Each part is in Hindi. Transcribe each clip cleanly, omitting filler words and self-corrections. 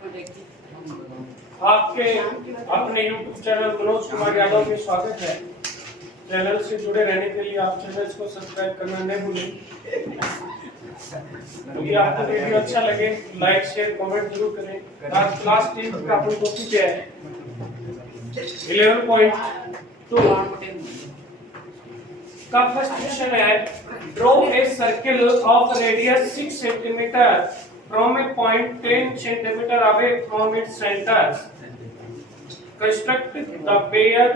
आपके अपने YouTube चैनल मनोज कुमार यादव में स्वागत है। चैनल से जुड़े रहने के लिए आप चैनल को सब्सक्राइब करना न भूलें। यदि आपको वीडियो अच्छा लगे लाइक शेयर कमेंट जरूर करें। आज क्लास 10 का अपन टॉपिक क्या है? 11.2 का फर्स्ट क्वेश्चन है, draw a circle of radius 6 centimetre from a point 10 centimeter away from its center. Construct the pair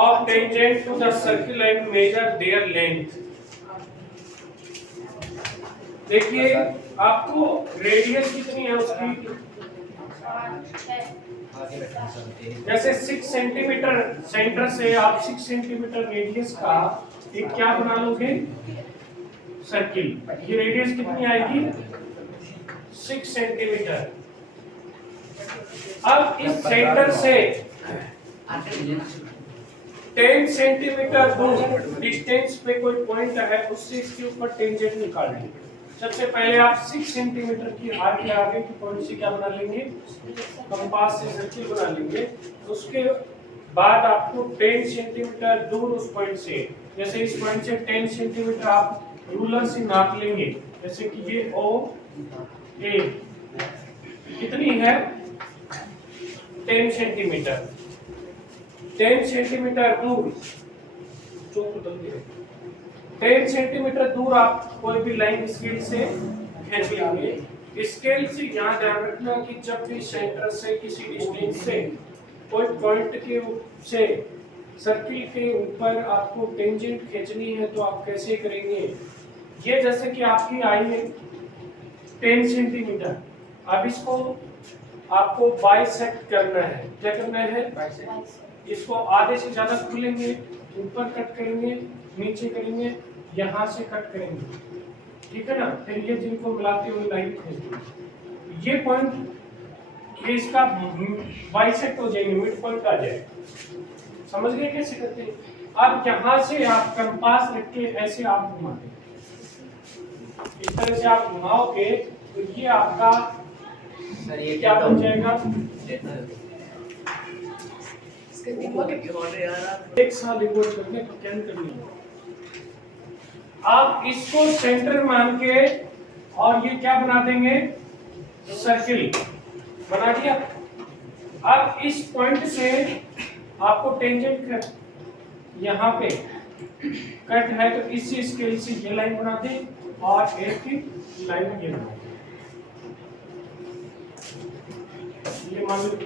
of tangent to the circle and measure their length. देखिए आपको रेडियस कितनी है उसकी, जैसे 6 सेंटीमीटर सेंटर से आप 6 सेंटीमीटर रेडियस का एक क्या बना लोगे, सर्किल। ये रेडियस कितनी आएगी, 6 सेंटीमीटर। अब इस सेंटर से 10 सेंटीमीटर दूर डिस्टेंस पे कोई पॉइंट है, उससे इसके ऊपर टेंजेंट निकालनी। सबसे पहले आप 6 सेंटीमीटर की आर्क के आगे की पॉइंट से क्या बना लेंगे, कंपास से सर्किल बना लेंगे। उसके बाद आपको 10 सेंटीमीटर दूर उस पॉइंट से, जैसे इस पॉइंट से 10 सेंटीमीटर आप रूलर से नाप लेंगे, जैसे कि ये ओ ए कितनी है, 10 सेंटीमीटर। 10 सेंटीमीटर दूर 10 सेंटीमीटर दूर आप कोई भी लाइन स्केल से खींच लेंगे। स्केल से यहाँ ध्यान रखना कि जब भी सेंटर से किसी डिस्टेंस से कोई पॉइंट के से सर्किल के ऊपर आपको टेंजेंट खींचनी है तो आप कैसे करेंगे। ये जैसे कि आपकी आई है 10 सेंटीमीटर, अब इसको आपको बाइसेक्ट करना है। क्या करना है, इसको आधे से ज्यादा खोलेंगे, ऊपर कट करेंगे, नीचे करेंगे, यहाँ से कट करेंगे, ठीक है ना। फिर ये जिनको मिलाते हुए लाइन खींचेंगे, ये पॉइंट ये इसका बाइसेक्ट हो जाएंगे, मिड पॉइंट आ जाएगा। समझ गए कैसे करते हैं। अब यहाँ से आप कंपास रख के ऐसे आप घुमाते, इस तरह से आप घुमाओगे तो ये आपका सर ये क्या बन जाएगा, एक साल रिपोर्ट करने को क्या करनी है। आप इसको सेंटर मान के और ये क्या बना देंगे, सर्किल बना दिया। अब इस पॉइंट से आपको टेंजेंट यहाँ पे कट है तो इसी स्केल से ये लाइन बना दें और एक ही लाइन ये बना दें। ये मान लो P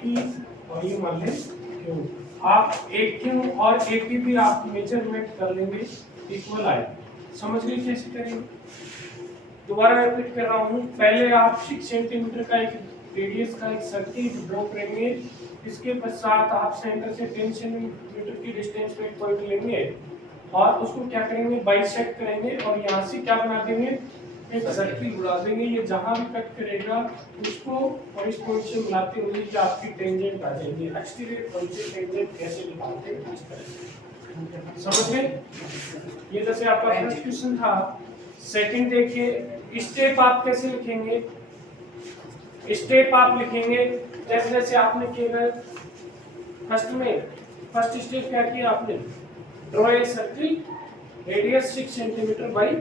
और ये मान लें Q। आप एक Q और एक P भी आप मेजरमेंट कर लेंगे, इक्वल आए। समझ गए कैसे करेंगे। दोबारा रिपीट कर रहा हूँ, पहले आप 6 सेंटीमीटर का एक रेडियस का एक सर्किल ड्रॉ करेंगे। इसके पश्चात आप सेंटर से 10 सेंटीमीटर की डिस्टेंस पे एक पॉइंट लेंगे और उसको क्या करेंगे, बाइसेक्ट करेंगे और यहाँ से क्या बना देंगे, एक सर्किल बुला देंगे। ये जहां भी कट करेगा उसको और इस पॉइंट से मिलाते हुए कि आपकी टेंजेंट आ जाएगी। एक्सटीरियर पॉइंट से टेंजेंट कैसे निकालते हैं इस तरह, समझ गए। ये जैसे आपका फर्स्ट क्वेश्चन था। सेकंड देखिए, स्टेप आप कैसे लिखेंगे। स्टेप आप लिखेंगे जैसे जैसे आपने किया फर्स्ट स्टेप क्या किया आपने, draw a circle radius 6 centimetre by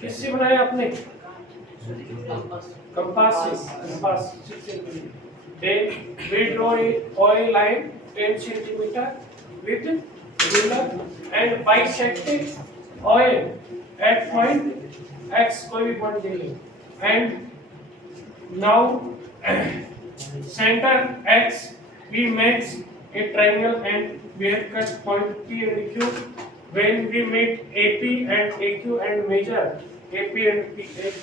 किससे बनाया आपने, कंपास से 6 centimetre. Then we draw a line 10 centimeter with ruler and bisected oil at point x, कोई भी पॉइंट ले लें। and now center x we make a triangle and where cut point P and Q. When we meet AP and AQ and measure AP and AQ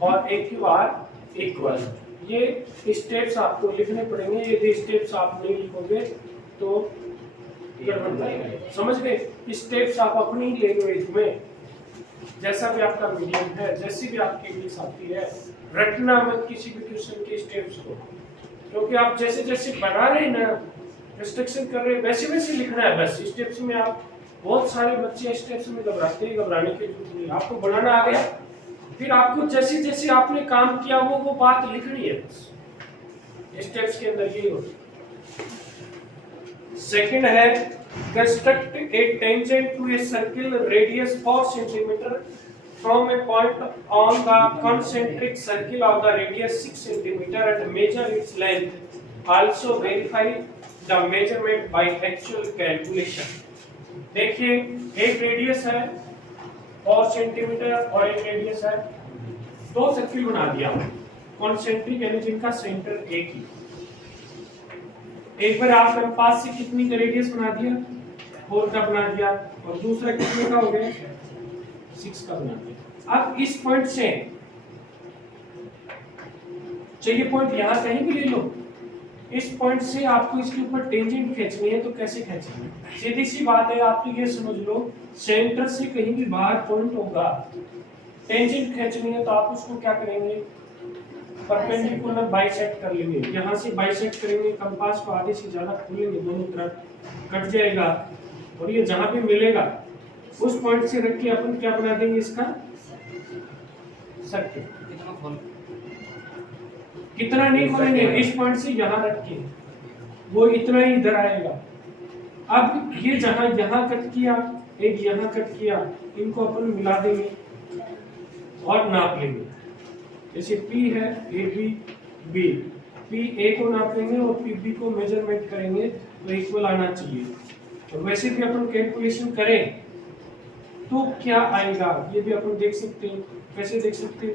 और AQ are equal। ये स्टेप्स आपको लिखने पड़ेंगे। यदि स्टेप्स आप नहीं लिखोगे तो गड़बड़ जाएगा। समझ गए। स्टेप्स आप अपनी लैंग्वेज में, जैसा भी आपका मीडियम है, जैसी भी आपकी इंग्लिश आती है, रटना मत किसी भी क्वेश्चन के स्टेप्स को, क्योंकि आप जैसे जैसे बना रहे हैं ना, इंस्ट्रक्शन कर रहे हैं, वैसे वैसे लिखना है। बस स्टेप्स में आप, बहुत सारे बच्चे स्टेप्स में घबराते हैं, घबराने की जरूरत नहीं। आपको बनाना आ गया फिर आपको जैसे जैसे आपने काम किया वो बात लिखनी है बस। स्टेप्स के अंदर यही होता है। सेकंड है construct a tangent to a circle radius 4 centimetre from a point on the concentric circle of the radius 6 centimeter and measure its length. Also verify the measurement by actual calculation. देखिए एक रेडियस है 4 सेंटीमीटर और एक रेडियस है, दो सर्किल बना दिया कॉन्सेंट्रिक यानी जिनका सेंटर एक ही। एक बार आपके पास से कितनी का रेडियस बना दिया, 4 का बना दिया, और दूसरा कितने का हो गया, 6 का बना दिया। अब इस पॉइंट से चाहिए पॉइंट यहां कहीं भी ले लो, इस पॉइंट से आपको इसके ऊपर टेंजेंट खींचनी है तो कैसे खींचेंगे? सीधी सी बात है, आप ये समझ लो सेंटर से कहीं भी बाहर पॉइंट होगा, टेंजेंट खींचनी है तो आप उसको क्या करेंगे, परपेंडिकुलर बाइसेक्ट कर लेंगे। यहाँ से बाइसेक्ट करेंगे, कंपास को आधे से ज्यादा खोलेंगे, दोनों तरफ कट जाएगा और ये जहां पे मिलेगा उस पॉइंट से रख के अपन क्या बना देंगे, इसका सर्किल। कितना नहीं खोलेंगे, इस पॉइंट से यहाँ रख के वो इतना ही इधर आएगा। अब ये जहां यहाँ कट किया, एक यहाँ कट किया, इनको अपन मिला देंगे और नाप लेंगे। जैसे P है AB B, P A को नाप लेंगे और P B को मेजरमेंट करेंगे तो इक्वल आना चाहिए। और वैसे भी अपन कैलकुलेशन करें तो क्या आएगा ये भी अपन देख सकते हैं। कैसे देख सकते हैं,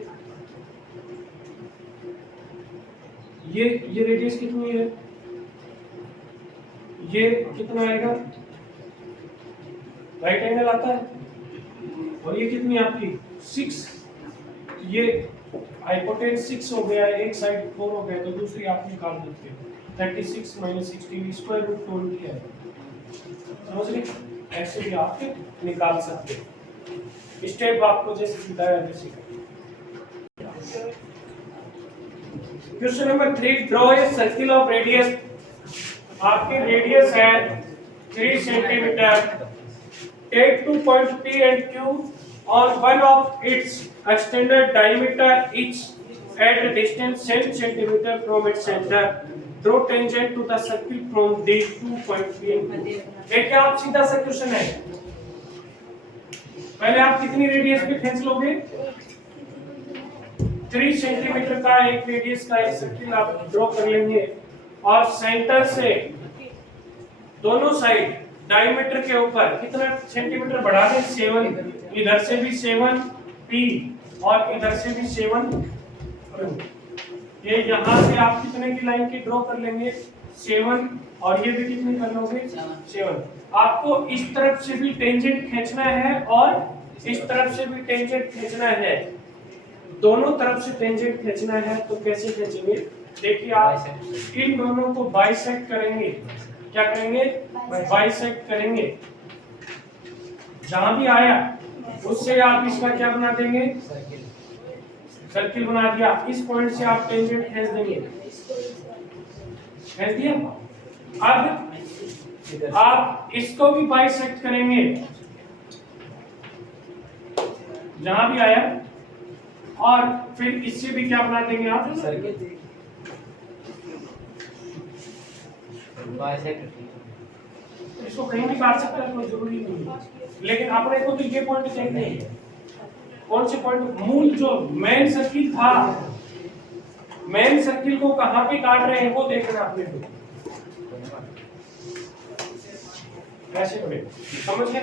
ये रेडियस कितनी है, ये कितना आएगा, राइट एंगल आता है, और ये कितनी आपकी 6, ये हाइपोटेन्यूज 6 हो गया, एक साइड 4 हो गया, तो दूसरी आप निकाल देते हैं 36 माइनस 16 स्क्वायर रूट 20 है। समझ रहे, ऐसे भी आप निकाल सकते हैं। स्टेप आपको जैसे बताया वैसे। Question number 3, draw a circle of radius. आपके रेडियस है 3 सेंटीमीटर। टेक 2 पॉइंट P and Q on one of its extended diameter each at a distance 10 centimeter from its center. Draw tangent to the circle from these 2 points P and Q. देखिए आप सीधा सा क्वेश्चन है, पहले आप कितनी रेडियस पे खींच लोगे, 3 सेंटीमीटर का एक रेडियस का एक सर्किल आप ड्रॉ कर लेंगे और सेंटर से दोनों साइड डायमीटर के ऊपर कितना सेंटीमीटर बढ़ा दें, 7, इधर से भी 7 P और इधर से भी 7 ये यहाँ से आप कितने की लाइन की ड्रॉ कर लेंगे, 7, और ये भी कितनी कर लोगे, 7। आपको इस तरफ से भी टेंजेंट खींचना है और इस तरफ से भी टेंजेंट खींचना है, दोनों तरफ से टेंजेंट खींचना है। तो कैसे खींचेंगे, देखिए आप इन दोनों को बाइसेक्ट करेंगे। क्या करेंगे, बाइसेक्ट करेंगे। जहां भी आया उससे आप इसका क्या बना देंगे, सर्किल बना दिया। इस पॉइंट से आप टेंजेंट खींच देंगे, खींच दिया। अब आप इसको भी बाइसेक्ट करेंगे, जहां भी आया, और फिर इससे भी क्या बना देंगे आप, सर्किल। इसको कहीं भी काट सकते हैं, कोई जरूरी नहीं है, लेकिन अपने को तो ये पॉइंट देखने हैं। कौन से पॉइंट, मूल जो मेन सर्किल था, मेन सर्किल को कहां पे काट रहे हैं वो देखना आपने को। ऐसे थोड़े समझ गए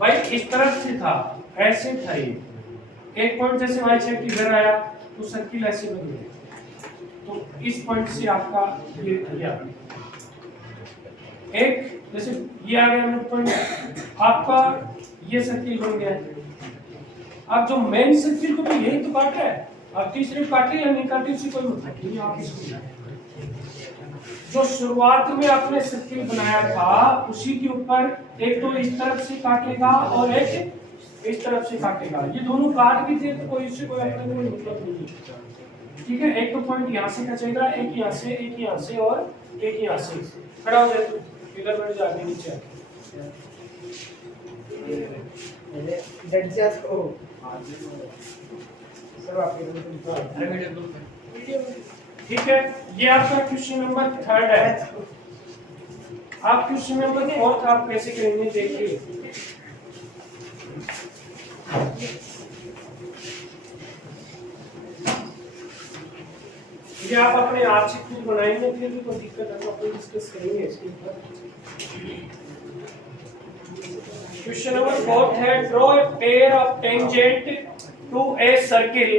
भाई, इस तरफ से था, ऐसे था ये एक पॉइंट, जैसे वाई साइड इधर आया तो सर्किल ऐसे बन गया। तो इस पॉइंट से आपका ये गया, एक जैसे ये आ गया पॉइंट, आपका ये सर्किल बन गया। अब जो मेन सर्किल को भी यही तो काट रहा है, अब तीसरे काटे या नहीं काटे उसी कोई मतलब नहीं। आप इसको जो शुरुआत में आपने सर्किल बनाया था उसी के ऊपर एक तो इस तरफ से काटेगा और एक इस तरफ से काटेगा, ये दोनों काट भी थे तो कोई इससे कोई अपना कोई मतलब नहीं। ठीक है, एक तो पॉइंट यहाँ से कचेगा, एक यहाँ से, एक यहाँ से और एक यहाँ से। खड़ा हो जाए तो इधर बैठ जा, आगे नीचे ठीक है, ये आपका क्वेश्चन नंबर 3 है। आप क्वेश्चन नंबर 4 आप कैसे करेंगे देखिए। ये आप अपने आप से खुद बनाएंगे, फिर भी कोई दिक्कत है तो अपन डिस्कस करेंगे इसके ऊपर। क्वेश्चन नंबर 4 है, draw a pair of tangent to a circle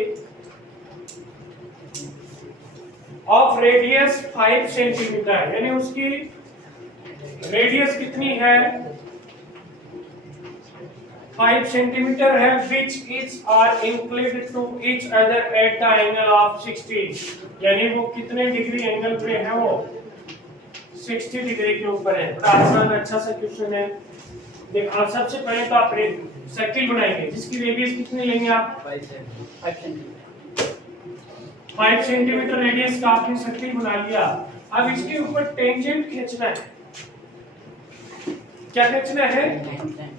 of radius 5 centimetre, यानी उसकी रेडियस कितनी है 5 सेंटीमीटर है, which is are inclined to each other at the angle of 60, यानी वो कितने डिग्री एंगल पे है, वो 60 डिग्री के ऊपर है। बड़ा आसान अच्छा सा क्वेश्चन है। देख आप सबसे पहले तो आप सर्किल बनाएंगे जिसकी रेडियस कितनी लेंगे आप 5 सेंटीमीटर रेडियस का आपने सर्किल बना लिया। अब इसके ऊपर टेंजेंट खींचना है। क्या खींचना है?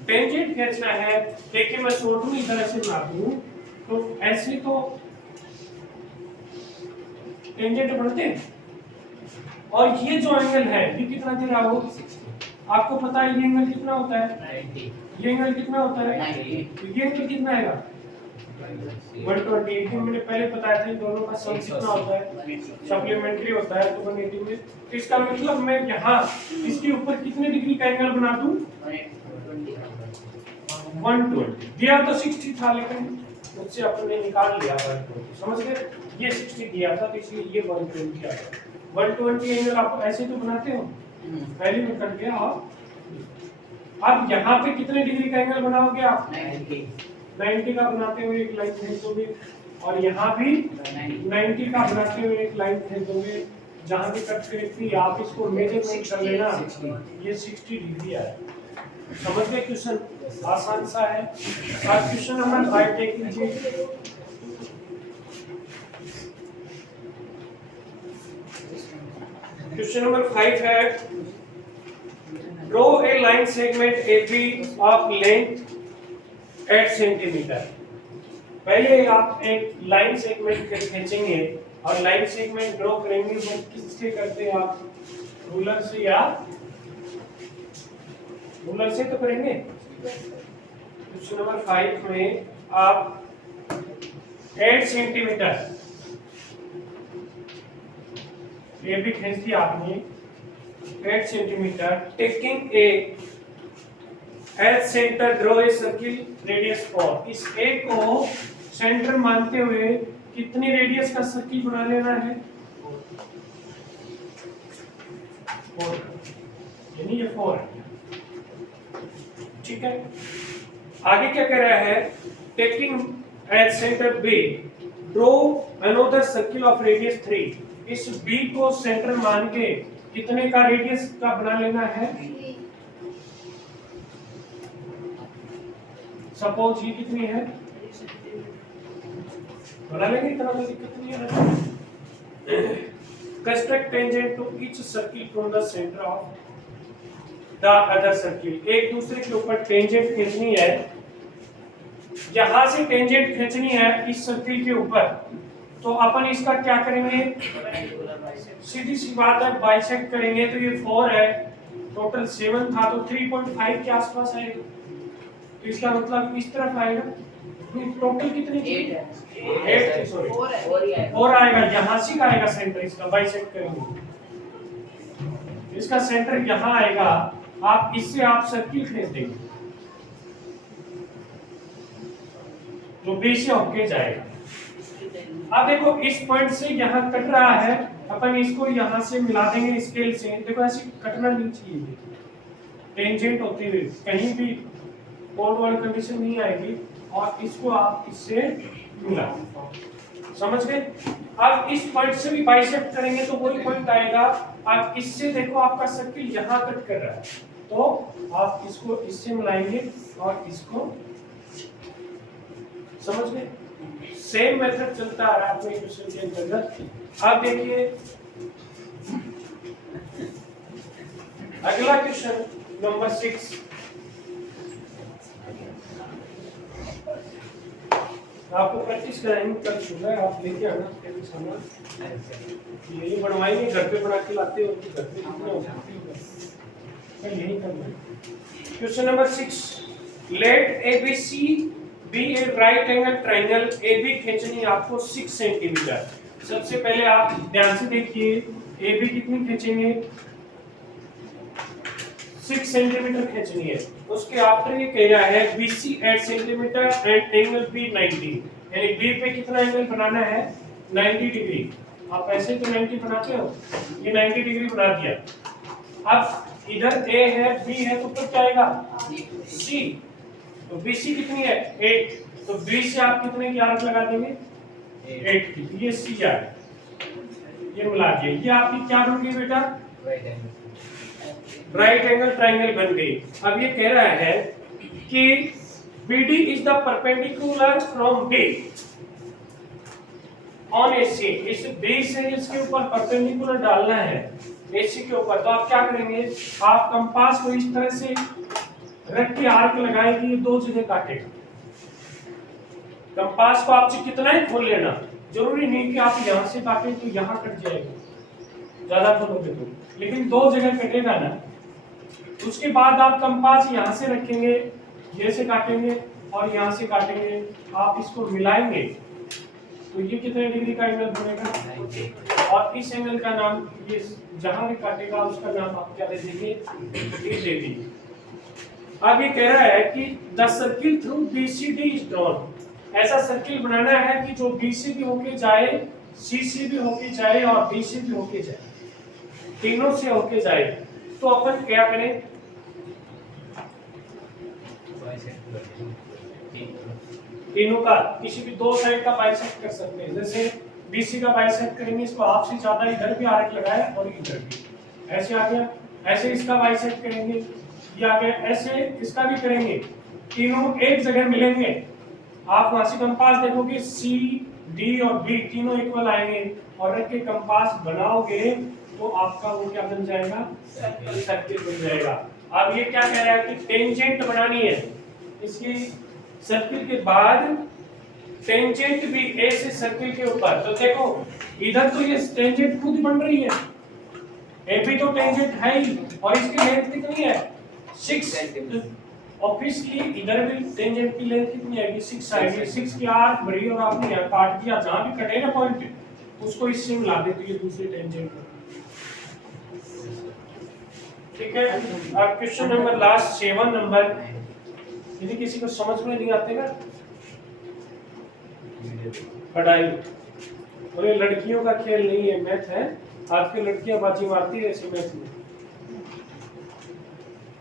टेंजेंट खींचना है। देखिए मैं शॉर्ट में इस तरह से बना दूं तो ऐसे तो टेंजेंट बनते हैं, और ये जो एंगल है ये कितना दे रहा हो आपको पता है, ये एंगल कितना होता है 90, ये एंगल कितना होता है 90, तो ये एंगल कितना आएगा 120। मैंने पहले बताया था दोनों का सम कितना होता है, सप्लीमेंट्री होता है, तो 180 में। तो इसका मतलब मैं यहाँ इसके ऊपर कितने डिग्री का एंगल बना दूं 120। दिया तो 60 था लेकिन उससे अपने निकाल लिया 120, समझ गए। ये 60 दिया था तो इसलिए ये 120 आ गया। 120 एंगल आप ऐसे तो बनाते हो, पहले में कर गया आप। अब यहाँ पे कितने डिग्री का एंगल बनाओगे आप 90 का बनाते हुए एक लाइन खींच दोगे, और यहाँ भी 90 का बनाते हुए एक लाइन खींच दोगे। जहाँ भी कट करेगी आप इसको मेजरमेंट कर लेना, ये 60 डिग्री है। समझ गए क्वेश्चन, आसान सा है। अब क्वेश्चन नंबर 5 देख लीजिए। क्वेश्चन नंबर 5 है, draw A line segment AB of length 8 centimetre. पहले आप एक लाइन सेगमेंट खींचेंगे और लाइन सेगमेंट ड्रॉ करेंगे, वो किससे करते हैं आप, रूलर से या रूलर से तो करेंगे। क्वेश्चन नंबर 5 में आप 8 सेंटीमीटर ये भी खींच दिया आपने 8 centimetre, taking A as centre draw a circle radius 4। इस ए को सेंटर मानते हुए कितनी रेडियस का सर्किल बना लेना है 4, यानी ये 4 है, ठीक है। आगे क्या कह रहा है, taking as centre B draw another circle of radius 3। इस बी को सेंटर मान के कितने का रेडियस का बना लेना है, सपोज ये कितनी है बना लेंगे, इतना कोई दिक्कत नहीं है। Construct tangent to each circle from the centre of the other circle. एक दूसरे के ऊपर टेंजेंट खींचनी है, यहां से टेंजेंट खींचनी है इस सर्किल के ऊपर, तो अपन इसका क्या करेंगे, सीधी सी बात है बाइसेक्ट करेंगे। तो ये 4 है, टोटल 7 था तो 3.5 के आसपास आएगा, तो इसका मतलब इस तरफ आएगा। टोटल कितनी 8 थी, सॉरी 4 आएगा, यहाँ से का आएगा सेंटर, इसका बाइसेक्ट करेंगे इसका सेंटर यहाँ आएगा। आप इससे आप सर्किल खींच देंगे तो बी से होके जाएगा। अब देखो इस पॉइंट से यहाँ कट रहा है, अपन इसको यहाँ से मिला देंगे स्केल से। देखो ऐसे कटना नहीं चाहिए, टेंजेंट होते हुए कहीं भी कोड वाली कंडीशन नहीं आएगी, और इसको आप इससे मिला, समझ गए। अब इस पॉइंट से भी बाइसेक्ट करेंगे तो वही पॉइंट आएगा। अब इससे देखो आपका सर्किल यहाँ कट कर रहा है, तो आप इसको इससे मिलाएंगे और इसको, समझ गए। सेम मेथड चलता आ रहा है अपने क्वेश्चन के अंतर्गत। अब देखिए अगला क्वेश्चन नंबर 6। आपको प्रैक्टिस कराएंगे कल सुबह, आप लेके आना फिर सामान। यही बनवाएंगे, घर पे बना के लाते हो तो घर पे कितना हो सकते हो, कल यही करना है। Question number 6, let ABC B A right angle triangle, AB खींचनी है आपको 6 सेंटीमीटर। सबसे पहले आप ध्यान से देखिए, AB कितनी खींचेंगे, 6 सेंटीमीटर खींचनी है। उसके आफ्टर ये कह रहा है BC 8 centimetre and angle B 90, यानी B पे कितना एंगल बनाना है, 90 डिग्री। आप ऐसे तो 90 बनाते हो, ये 90 डिग्री बना दिया। अब इधर A है B है तो क्या आएगा C, तो BC कितनी है 8, तो B से आप कितने की आर्क लगा देंगे 8 की, ये C आएगा, ये मिला दिया। ये आपकी क्या बन गई बेटा, राइट एंगल ट्रायंगल बन गई। अब ये कह रहा है कि BD is the perpendicular from B on AC, इस B से इसके ऊपर परपेंडिकुलर डालना है AC के ऊपर। तो आप क्या करेंगे, आप कंपास को इस तरह से रख के आर्क लगाएंगे, ये दो जगह काटेगा। कंपास को आपसे कितना ही खोल लेना, जरूरी नहीं कि आप यहाँ से काटें तो यहाँ कट जाएगा, ज्यादा खोलोगे तो, लेकिन दो जगह कटेगा ना। उसके बाद आप कंपास यहाँ से रखेंगे, ये से काटेंगे और यहाँ से काटेंगे, आप इसको मिलाएंगे तो ये कितने डिग्री का एंगल बनेगा, और इस एंगल का नाम, ये जहां भी काटेगा उसका नाम आप क्या दे देंगे, ये दे दीजिए। अब ये कह रहा है कि the circle through BCD is drawn, ऐसा सर्किल बनाना है कि जो BC भी होके जाए, CC भी होके जाए और BC भी होके जाए, तीनों से होके जाए। तो अपन क्या करें, तीनों का किसी भी दो साइड का बाइसेक्ट कर सकते हैं। जैसे BC का बाइसेक्ट करेंगे, इसको हाफ से ज्यादा इधर भी आर्क लगाया और इधर भी, ऐसे आ गया। ऐसे इसका बाइसेक्ट करेंगे, ये आ गया। ऐसे इसका भी करेंगे, तीनों एक जगह मिलेंगे। आप वहां से कंपास देखोगे C, D और B तीनों इक्वल आएंगे, और रख के कंपास बनाओगे तो आपका वो क्या बन जाएगा, सर्किल बन जाएगा। अब ये क्या कह रहा है कि टेंजेंट बनानी है इसकी सर्किल के बाद, टेंजेंट भी A से सर्किल के ऊपर। तो देखो इधर तो ये टेंजेंट खुद बन रही है, AB तो टेंजेंट है ही, और इसकी लेंथ कितनी है 6, ऑब्वियसली इधर भी टेंजेंट की लेंथ कितनी आएगी 6 आएगी। 6 की आर्क बढ़ी और आपने यहाँ काट दिया, जहां भी कटे ना पॉइंट उसको इससे मिला दे तो ये दूसरे टेंजेंट। ठीक है। अब क्वेश्चन नंबर लास्ट 7 नंबर, यदि किसी को समझ में नहीं आते ना पढ़ाई, और ये लड़कियों का खेल नहीं है, मैथ है। आज की लड़कियां बाजी मारती है ऐसे मैथ में।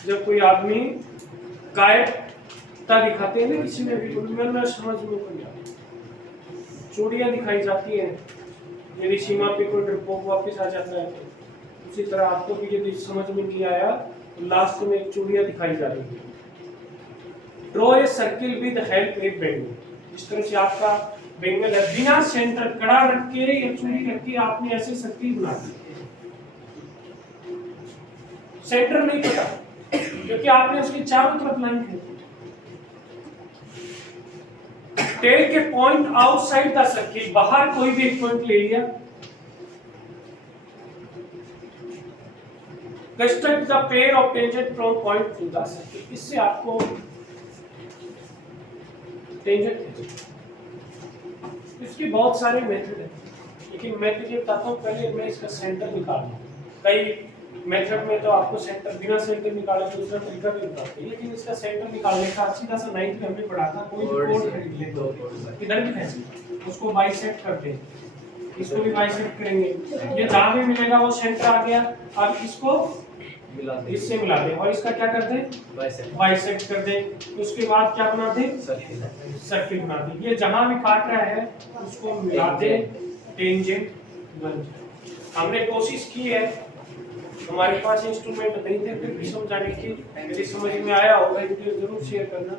जब कोई आदमी कायरता दिखाते हैं ना किसी में भी, उनमें ना समझ में नहीं आती, चूड़ियां दिखाई जाती हैं। यदि सीमा पे कोई डरपोक वापस आ जाता है तो उसी तरह आपको भी यदि समझ में नहीं आया तो लास्ट में एक चूड़ियां दिखाई जा रही है। Draw a circle with help a bangle, इस तरह से आपका बेंगल है, बिना सेंटर कड़ा रख के या चूड़ी रख के आपने ऐसे सर्किल बना दी। सेंटर नहीं पता क्योंकि आपने उसके चारों तरफ लाइन खींची। Take a point outside the circle, बाहर कोई भी एक पॉइंट ले लिया। Construct the pair of tangent from point to the circle, इससे आपको टेंजेंट, इसके बहुत सारे मेथड हैं, लेकिन मैं तुझे बताता हूँ पहले मैं इसका सेंटर निकालूँ। कई मेथड में तो आपको सेंटर बिना सेंटर निकाले दूसरा तरीका भी बताते हैं, लेकिन इसका सेंटर निकालने का सीधा सा 9th में हमने पढ़ा था। कोई कोड खरीद ले दो, इधर भी फैंसी, उसको बाइसेक्ट करते हैं, इसको भी बाइसेक्ट करेंगे, ये जहाँ भी मिलेगा वो सेंटर आ गया। अब इसको इससे मिला दें और इसका क्या कर दें, बाइसेक्ट कर दें। उसके बाद क्या बना दें, सर्किल बना दें। ये जहां भी काट रहा है उसको मिला दें, टेंजेंट बन जाए। हमने कोशिश की है, हमारे पास इंस्ट्रूमेंट नहीं थे फिर भी समझाने की। यदि समझ में आया होगा तो जरूर शेयर करना।